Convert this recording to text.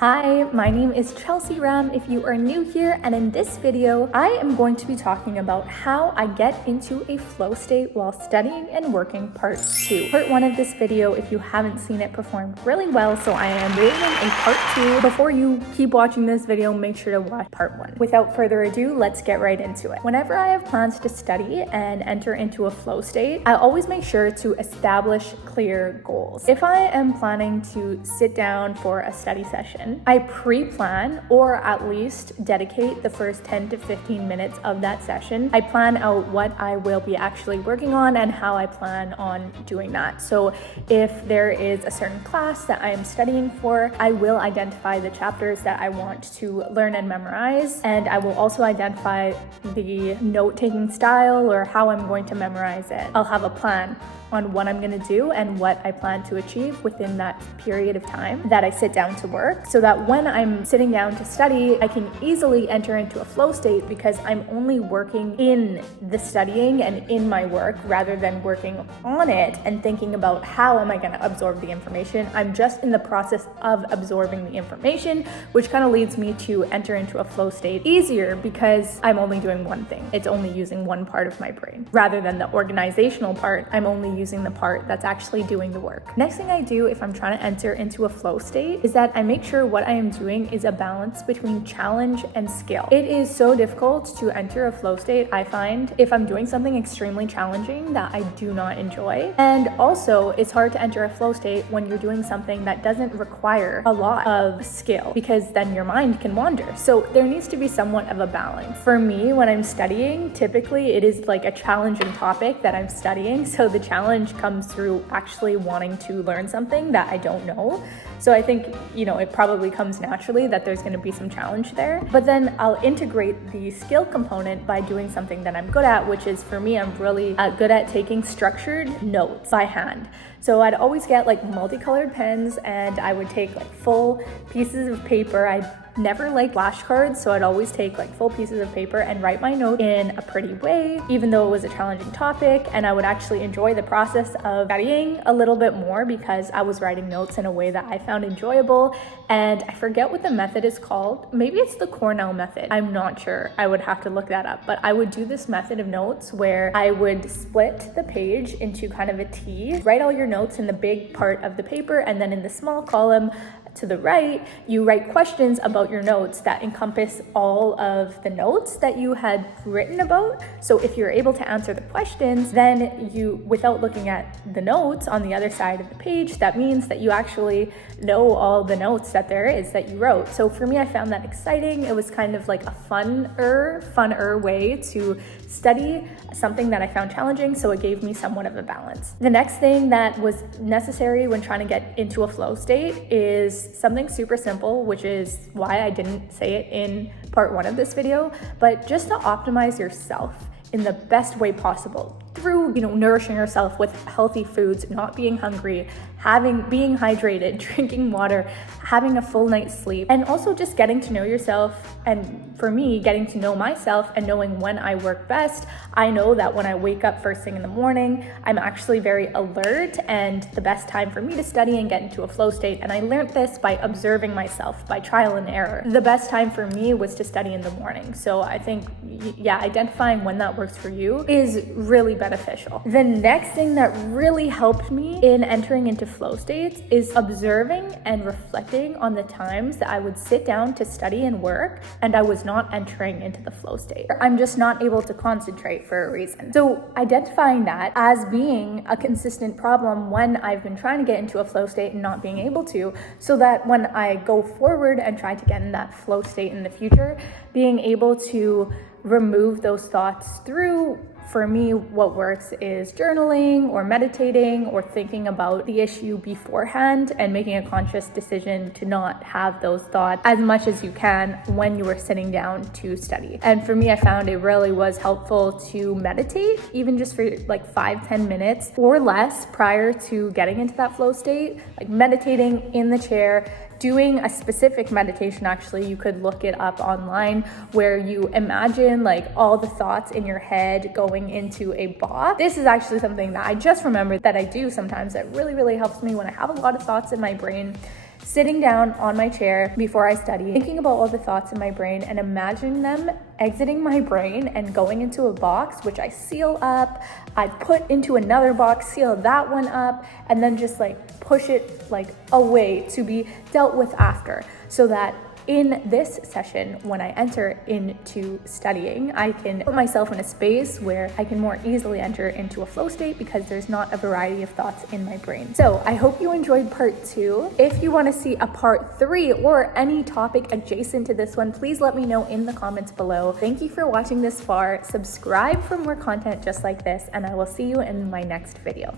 Hi, my name is Chelsea Ram if you are new here, and in this video, I am going to be talking about how I get into a flow state while studying and working part 2. Part 1 of this video, if you haven't seen it, performed really well, so I am doing a part 2. Before you keep watching this video, make sure to watch part 1. Without further ado, let's get right into it. Whenever I have plans to study and enter into a flow state, I always make sure to establish clear goals. If I am planning to sit down for a study session, I pre-plan or at least dedicate the first 10 to 15 minutes of that session. I plan out what I will be actually working on and how I plan on doing that. So if there is a certain class that I am studying for, I will identify the chapters that I want to learn and memorize, and I will also identify the note-taking style or how I'm going to memorize it. I'll have a plan on what I'm going to do and what I plan to achieve within that period of time that I sit down to work, so that when I'm sitting down to study, I can easily enter into a flow state because I'm only working in the studying and in my work rather than working on it and thinking about how am I going to absorb the information. I'm just in the process of absorbing the information, which kind of leads me to enter into a flow state easier because I'm only doing one thing. It's only using one part of my brain. Rather than the organizational part, I'm only using the part that's actually doing the work. Next thing I do if I'm trying to enter into a flow state is that I make sure what I am doing is a balance between challenge and skill. It is so difficult to enter a flow state, I find, if I'm doing something extremely challenging that I do not enjoy. And also, it's hard to enter a flow state when you're doing something that doesn't require a lot of skill, because then your mind can wander. So there needs to be somewhat of a balance. For me, when I'm studying, typically it is like a challenging topic that I'm studying. So the challenge comes through actually wanting to learn something that I don't know. So I think, it probably comes naturally that there's going to be some challenge there. But then I'll integrate the skill component by doing something that I'm good at, which is, for me, I'm really good at taking structured notes by hand. So I'd always get multicolored pens, and I would take full pieces of paper. I never liked flashcards, so I'd always take full pieces of paper and write my note in a pretty way, even though it was a challenging topic. And I would actually enjoy the process of studying a little bit more because I was writing notes in a way that I found enjoyable. And I forget what the method is called. Maybe it's the Cornell method. I'm not sure. I would have to look that up. But I would do this method of notes where I would split the page into kind of a T, write all your notes in the big part of the paper, and then in the small column to the right, you write questions about your notes that encompass all of the notes that you had written about. So if you're able to answer the questions, then you, without looking at the notes on the other side of the page, that means that you actually know all the notes that there is that you wrote. So for me, I found that exciting. It was kind of like a funner way to study something that I found challenging, so it gave me somewhat of a balance. The next thing that was necessary when trying to get into a flow state is something super simple, which is why I didn't say it in part 1 of this video, but just to optimize yourself in the best way possible through, nourishing yourself with healthy foods, not being hungry, being hydrated, drinking water, having a full night's sleep, and also just getting to know yourself. And for me, getting to know myself and knowing when I work best. I know that when I wake up first thing in the morning, I'm actually very alert, and the best time for me to study and get into a flow state, and I learned this by observing myself, by trial and error. The best time for me was to study in the morning. So I think, identifying when that works for you is really beneficial. The next thing that really helped me in entering into flow states is observing and reflecting on the times that I would sit down to study and work and I was not entering into the flow state. I'm just not able to concentrate for a reason. So identifying that as being a consistent problem when I've been trying to get into a flow state and not being able to, so that when I go forward and try to get in that flow state in the future, being able to remove those thoughts through, for me, what works is journaling or meditating or thinking about the issue beforehand and making a conscious decision to not have those thoughts as much as you can when you are sitting down to study. And for me, I found it really was helpful to meditate, even just for 5-10 minutes or less prior to getting into that flow state, meditating in the chair, doing a specific meditation. Actually, you could look it up online, where you imagine all the thoughts in your head going into a box. This is actually something that I just remembered that I do sometimes that really, really helps me when I have a lot of thoughts in my brain. sitting down on my chair before I study, thinking about all the thoughts in my brain and imagining them exiting my brain and going into a box, which I seal up, I put into another box, seal that one up, and then just like push it like away to be dealt with after, so that in this session, when I enter into studying, I can put myself in a space where I can more easily enter into a flow state because there's not a variety of thoughts in my brain. So I hope you enjoyed part 2. If you want to see a part 3 or any topic adjacent to this one, please let me know in the comments below. Thank you for watching this far. Subscribe for more content just like this, and I will see you in my next video.